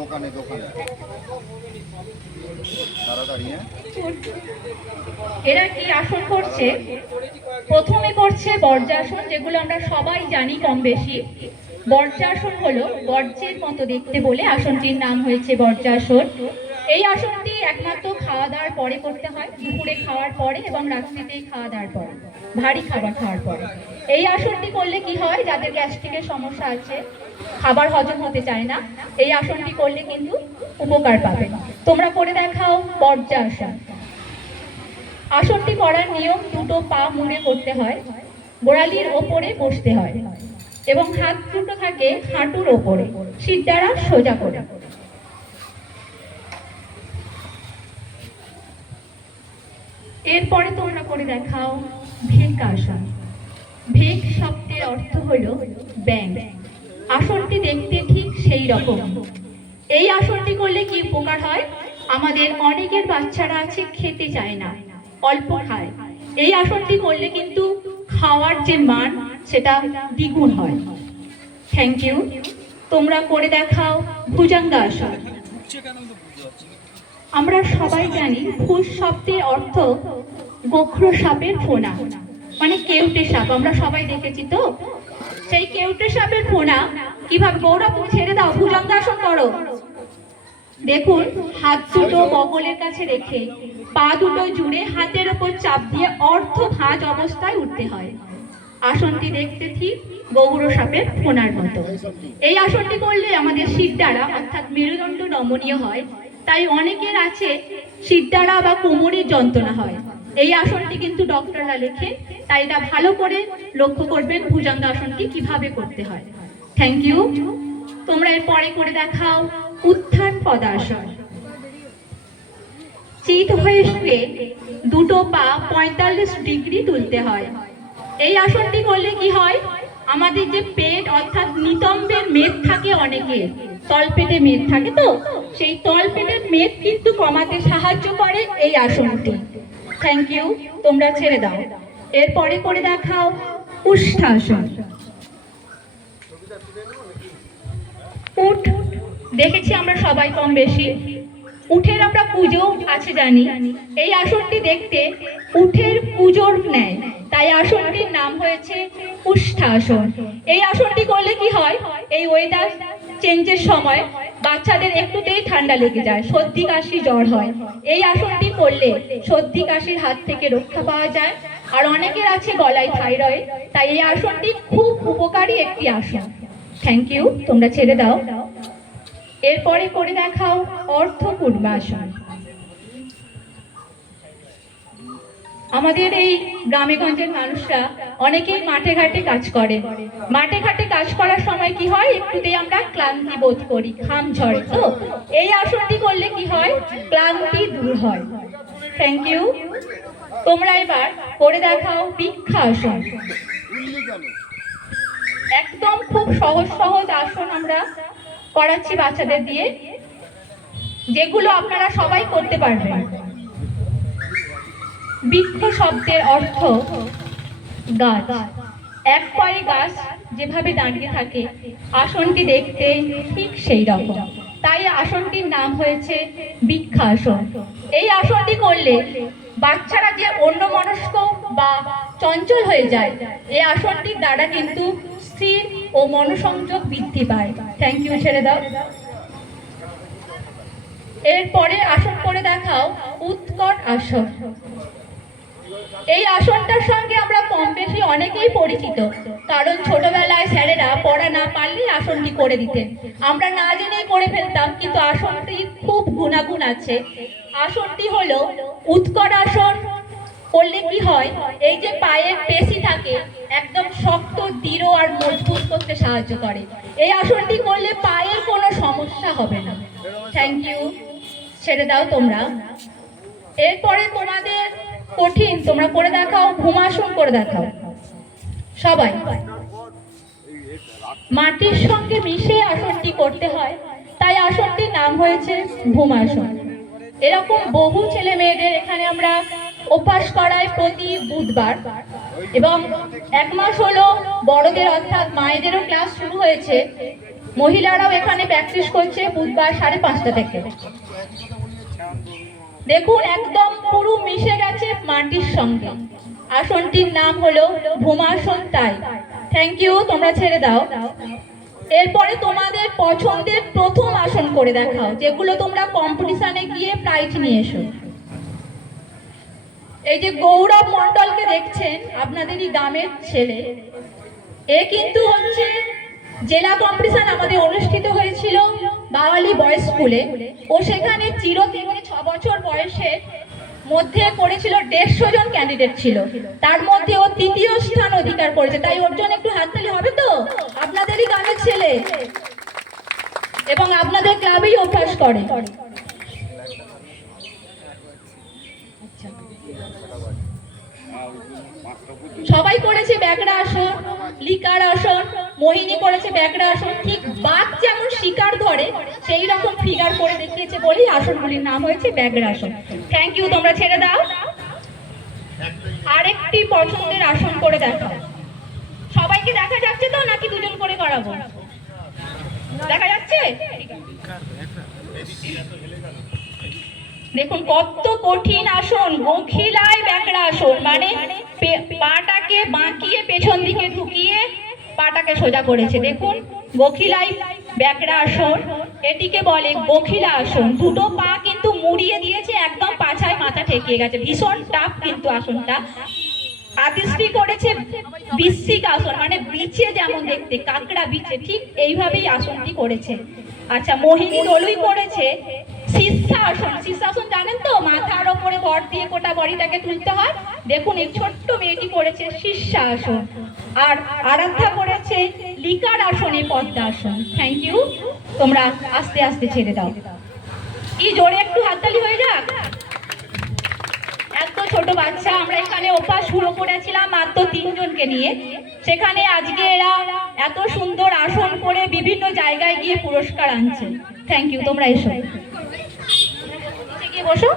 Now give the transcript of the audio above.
দোকানে দোকানে তাড়াতাড়ি। এরা কি আসন করছে? প্রথমে করছে বর্জ্যাসন, যেগুলো আমরা সবাই জানি কম বেশি। বর্জ্যাসন হলো বর্জ্যের মতো দেখতে বলে আসনটির নাম হয়েছে বর্জ্যাসন। এই আসনটি একমাত্র খাওয়া দাওয়ার পরে করতে হয়, দুপুরে খাওয়ার পরে এবং রাত্রিতে খাওয়া দাওয়ার পরে, ভারী খাবার খাওয়ার পরে। এই আসনটি করলে কি হয়, যাদের গ্যাস্ট্রিকের সমস্যা আছে, খাবার হজম হতে চায় না, এই আসনটি করলে কিন্তু উপকার পাবে। তোমরা করে দেখাও বর্জ্যাসন। আসনটি করার নিয়ম, দুটো পা মুড়ে করতে হয়, গোড়ালির ওপরে বসতে হয় এবং হাত দুটো থাকে হাঁটুর ওপরে, শির দ্বারা সোজা করে। এরপরে তোমরা করে দেখাও ভিকাসন। ভিক শব্দের অর্থ হলো ব্যাঙ। আসনটি দেখতে ঠিক সেই রকম। এই আসনটি করলে কি উপকার হয়? আমাদের অনেকের বাচ্চারা আছে খেতে চায় না, অল্প খায়। এই আসনটি করলে কিন্তু খাওয়ার যে মান সেটা দ্বিগুণ হয়। Thank you. তোমরা করে দেখাও ভুজঙ্গাসন। আমরা সবাই জানি ভুজ শব্দের অর্থ গোখর সাপের ফোনা, মানে কেউটে সাপ। আমরা সবাই দেখেছি তো, সেই কেউটে সাপের ফোনা কিভাবে। গৌরব তুমি ছেড়ে দাও, ভুজঙ্গাসন করো। দেখুন, হাত দুটো বগলের কাছে রেখে পা দুটো জুড়ে হাতের ওপর চাপ দিয়ে অর্ধ ভাঁজ অবস্থায় উঠতে হয়। আসনটি দেখতে ঠিক গৌর সাপের ফোনার মতো। এই আসনটি করলে আমাদের শিরদাঁড়া অর্থাৎ মেরুদণ্ড নমনীয় হয়। তাই অনেকের আছে শিরদাঁড়া বা কোমরের যন্ত্রণা হয়, এই আসনটি কিন্তু ডক্টররা লেখে। তাই এটা ভালো করে লক্ষ্য করবেন ভুজঙ্গাসনটি কিভাবে করতে হয়। Thank you. তোমরা এরপরে করে দেখাও উত্থান পদাসন। চিত হয়ে শুয়ে দুটো পা 45 ডিগ্রি তুলতে হয়। এই আসনটি করলে কি হয়, আমাদের যে পেট অর্থাৎ নিতম্বের মেদ থাকে, অনেকের তলপেটে মেদ থাকে, তো সেই তলপেটের মেদ কিন্তু কমাতে সাহায্য করে এই আসনটি। Thank you. তোমরা ছেড়ে দাও। এরপরে করে দেখাও উষ্ঠাসন। উঠ দেখেছি আমরা সবাই কম বেশি, উঠের আমরা পুজো আছে জানি। এই আসনটি দেখতে উঠের পুজোর ন্যায়, তাই আসনটির নাম হয়েছে উষ্ঠাসন। এই আসনটি করলে কি হয়, এই ওয়েদার চেঞ্জের সময় বাচ্চাদের একটুতেই ঠান্ডা লেগে যায়, সর্দি কাশি জ্বর হয়। এই আসনটি করলে সর্দি কাশির হাত থেকে রক্ষা পাওয়া যায়। আর অনেকের আছে গলায় থাইরয়েড, তাই এই আসনটি খুব উপকারী একটি আসন। Thank you. তোমরা ছেড়ে দাও। এরপরে করে দেখাও অর্ধপূর্বাসন। আমাদের এই গ্রামে গঞ্জের মানুষরা অনেকেই মাঠে ঘাটে কাজ করে। মাঠে ঘাটে কাজ করার সময় কি হয়, একটুতেই আমরা ক্লান্তি বোধ করি, ঘাম ঝরে। তো এই আসনটি করলে কি হয়, ক্লান্তি দূর হয়। Thank you. তোমরা এবার করে দেখাও বৃক্ষাসন। একদম খুব সহজ সহজ আসন আমরা করাচ্ছি বাচ্চাদের দিয়ে, যেগুলো আপনারা সবাই করতে পারবেন। বৃক্ষ শব্দের অর্থ গাছ। এক পায়ে গাছ যেভাবে দাঁড়িয়ে থাকে, আসনটি দেখতে ঠিক সেই রকম, তাই আসনটির নাম হয়েছে বৃক্ষাসন। এই আসনটি করলে বাচ্চারা যে অন্যমনস্ক বা চঞ্চল হয়ে যায়, এই আসনটির দ্বারা কিন্তু স্থির ও মনোসংযোগ বৃদ্ধি পায়। Thank you. ছেড়ে দাও। এরপরে আসন করে দেখাও উৎকট আসন। এই আসনটার সঙ্গে আমরা কম বেশি অনেকেই পরিচিত, কারণ ছোটবেলায় স্যারেরা পড়া না পারলে আসনটি করে দিতেন, আমরা না জেনেই করে ফেলতাম। কিন্তু আসনটির খুব গুণাগুণ আছে। আসনটি হলো উৎকট আসন। করলে কি হয়, এই যে পায়ের পেশি থাকে একদম শক্ত, দৃঢ় আর মজবুত করতে সাহায্য করে। এই আসনটি করলে পায়ের কোনো সমস্যা হবে না। Thank you. ছেড়ে দাও তোমরা। এরপরে তোমাদের কঠিন, তোমরা করে দেখাও ভূমাসন। করে দেখাও সবাই। মাটির সঙ্গে মিশে আসনটি করতে হয়, তাই আসনটির নাম হয়েছে ভূমাসন। এরকম বহু ছেলে মেয়েদের এখানে আমরা অভ্যাস করাই প্রতি বুধবার, এবং 1 মাস হলো বড়দের অর্থাৎ মায়েদেরও ক্লাস শুরু হয়েছে। মহিলারাও এখানে প্র্যাকটিস করছে বুধবার 5:30 থেকে। দেখুন একদম পুরো মিশে গেছে মাটির সঙ্গে। আসনটির নাম হলো ভূমাসন। তাই থ্যাংক ইউ, তোমরা ছেড়ে দাও। এরপরে তোমাদের পছন্দের প্রথম আসন করে দেখাও, যেগুলো তোমরা কম্পিটিশনে গিয়ে প্রাইজ নিয়ে এসো। এই যে গৌরব মন্ডলকে দেখছেন, আপনাদেরই গ্রামের ছেলে। এ কিন্তু হচ্ছে জেলা কম্পিটিশন আমাদের অনুষ্ঠিত হয়েছিল বাওয়ালি বয়েজ স্কুলে। ও সেখানে চির থেকে 6 বছর বয়সের মধ্যে করেছিল 150 জন ক্যান্ডিডেট ছিল, তার মধ্যে ও 3য় স্থান অধিকার করেছে। তাই ওর জন্য একটু হাততালি হবে তো? আপনাদেরই গ্রামের ছেলে এবং আপনাদের ক্লাবেই অভ্যাস করে। সবাই করেছে ব্যাকড়া আসন, লিকার আসন, মোহিনী করেছে ব্যাকড়া আসন। ঠিক বাঘ যেমন শিকার ধরে সেই রকম ফিগার করে দেখিয়েছে বলেই আসনগুলির নাম হয়েছে ব্যাকড়া আসন। থ্যাংক ইউ, তোমরা ছেড়ে দাও। আরেকটি পছন্দের আসন করে দেখাও। সবাইকে দেখা যাচ্ছে তো নাকি দুজন করে করাবো? দেখা যাচ্ছে? দেখুন কত কঠিন আসন, গোখিলাই ব্যাকড়া আসন। মানে পাটাকে বাঁকিয়ে পেছন দিকে ঢুকিয়ে পাটাকে সোজা করেছে। দেখুন গোখিলাই ব্যাকড়া আসন, এটিকে বলে গোখিলা আসন। দুটো পা কিন্তু মুড়িয়ে দিয়েছে, একদম পাছায় মাথা ঠেকিয়ে গেছে। ভীষণ টাফ কিন্তু আসনটা। আদিশ্রী করেছে বৃশ্চিক আসন, মানে বিছে যেমন দেখতে, কাঁকড়া বিছে, ঠিক এইভাবেই আসনটি করেছে। আচ্ছা, মোহিনী দলুই করেছে শীর্ষাসন। শীর্ষাসন জানেন তো, মাথার ওপরে ভর দিয়ে গোটা বডিটাকে তুলতে হয়। দেখুন এই ছোট্ট মেয়েটি করেছে শীর্ষাসন। আর আরাধ্যা করেছে লিকার আসনে পদ্মাসন। থ্যাংক ইউ, তোমরা আস্তে আস্তে ছেড়ে দাও। কি জোরে একটু হাততালি হয়ে যাক। এত ছোট বাচ্চা, আমরা এখানে অভ্যাস শুরু করেছিলাম মাত্র 3 জনকে নিয়ে। সেখানে আজকে এরা এত সুন্দর আসন করে বিভিন্ন জায়গায় গিয়ে পুরস্কার আনছে। থ্যাংক ইউ, তোমরা এসো, গিয়ে বসো।